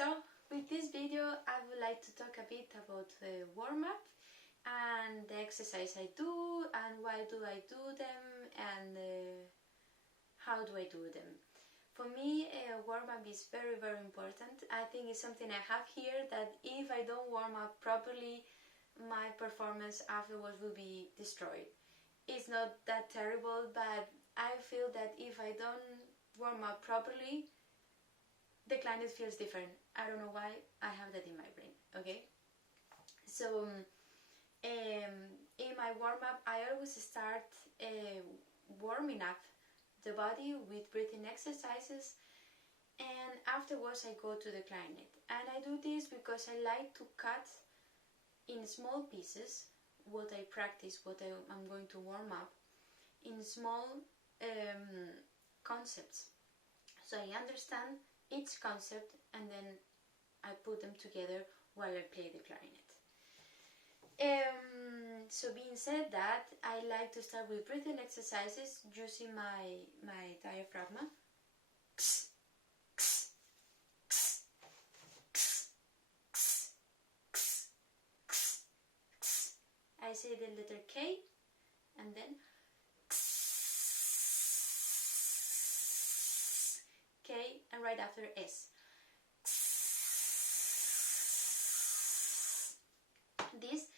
So with this video I would like to talk a bit about the warm-up and the exercise I do and why do I do them and how do I do them. For me, warm-up is very important. I think it's something I have here that if I don't warm up properly, my performance afterwards will be destroyed. It's not that terrible, but I feel that if I don't warm up properly, the clarinet feels different. I don't know why, I have that in my brain, okay? So in my warm-up I always start warming up the body with breathing exercises, and afterwards I go to the clarinet. And I do this because I like to cut in small pieces what I practice, what I'm going to warm up, in small concepts. So I understand each concept and then I put them together while I play the clarinet. So being said that, I like to start with breathing exercises using my diaphragm. I say the letter K and then K and right after S. This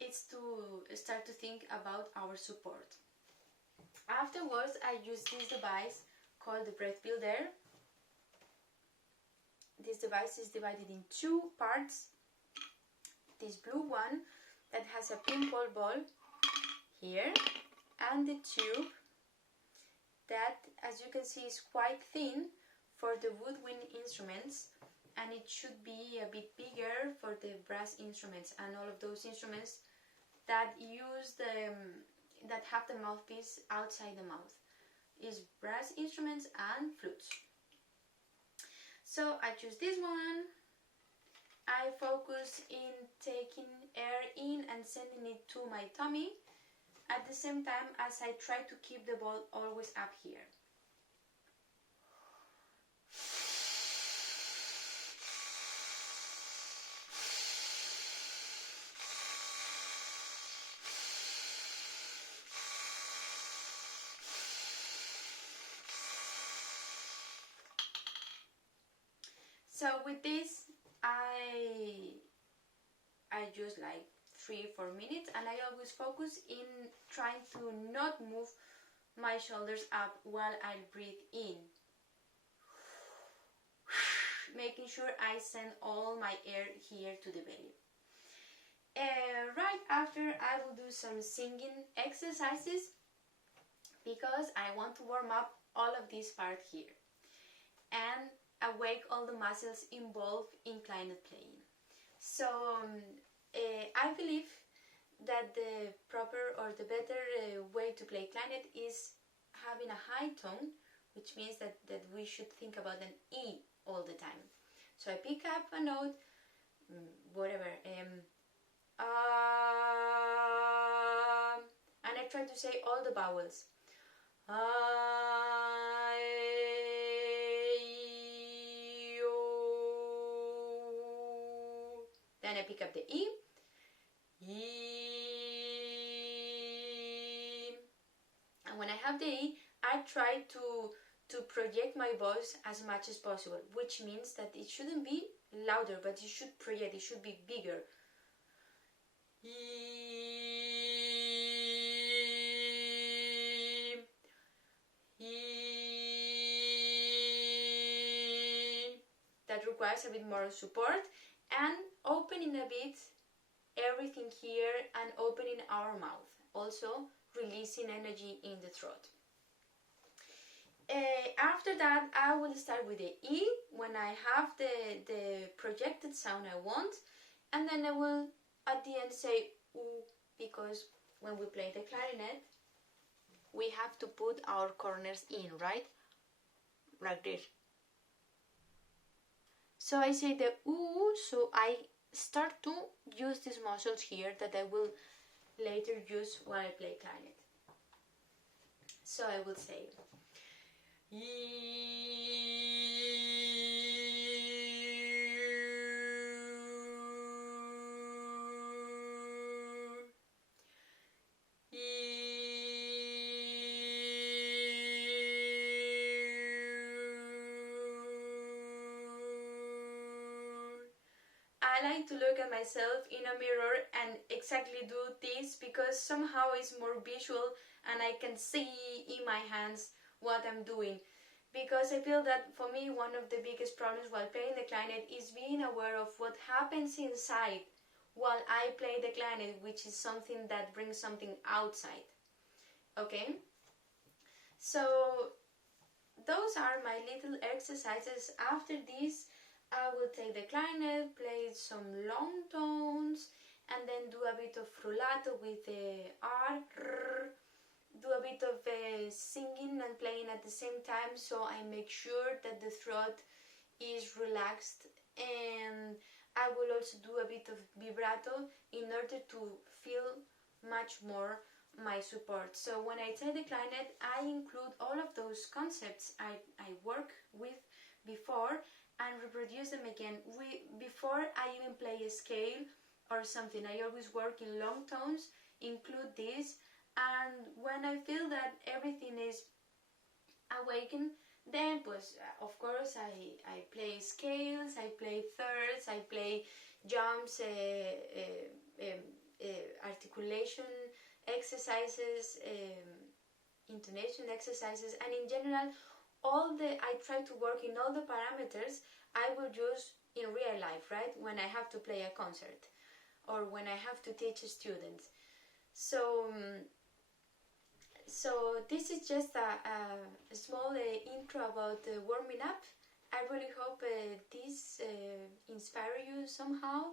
is to start to think about our support. Afterwards I use this device called the Breath Builder. This device is divided in two parts. This blue one that has a pinball ball here, and the tube that, as you can see, is quite thin for the woodwind instruments, and it should be a bit bigger for the brass instruments and all of those instruments that use that have the mouthpiece outside the mouth. Is brass instruments and flutes. So I choose this one. I focus in taking air in and sending it to my tummy at the same time as I try to keep the ball always up here. So with this, I use like 3-4 minutes, and I always focus in trying to not move my shoulders up while I breathe in, making sure I send all my air here to the belly. Right after, I will do some singing exercises because I want to warm up all of this part here and awake all the muscles involved in clarinet playing. So I believe that the proper or the better way to play clarinet is having a high tone, which means that we should think about an E all the time. So I pick up a note, whatever, and I try to say all the vowels. Then I pick up the E. And when I have the E, I try to project my voice as much as possible, which means that it shouldn't be louder, but it should project, it should be bigger. That requires a bit more support, and opening a bit everything here and opening our mouth, also releasing energy in the throat. After that, I will start with the E when I have the projected sound I want, and then I will at the end say oo, because when we play the clarinet we have to put our corners in, right? Like this. So I say the oo, so I start to use these muscles here that I will later use while I play clarinet. So I will say E I like to look at myself in a mirror and exactly do this, because somehow it's more visual and I can see in my hands what I'm doing. Because I feel that for me one of the biggest problems while playing the clarinet is being aware of what happens inside while I play the clarinet, which is something that brings something outside. Okay? So those are my little exercises. After this, I will take the clarinet, play some long tones, and then do a bit of rullato with the R, do a bit of singing and playing at the same time, so I make sure that the throat is relaxed, and I will also do a bit of vibrato in order to feel much more my support. So when I take the clarinet, I include all of those concepts I work with before and reproduce them again. Before I even play a scale or something, I always work in long tones, include this, and when I feel that everything is awakened, then pues, of course I play scales, I play thirds, I play jumps, articulation exercises, intonation exercises, and in general I try to work in all the parameters I will use in real life, right? When I have to play a concert or when I have to teach students. So this is just a small intro about warming up. I really hope this inspires you somehow.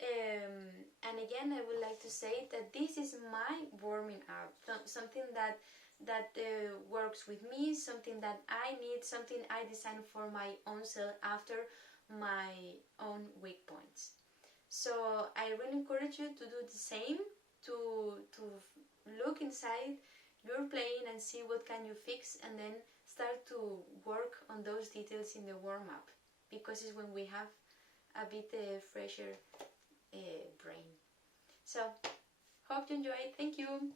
And again, I would like to say that this is my warming up, something that works with me, something that I need, something I design for my own self after my own weak points. So I really encourage you to do the same, to look inside your playing and see what can you fix, and then start to work on those details in the warm-up, because it's when we have a bit fresher brain. So hope you enjoy. Thank you.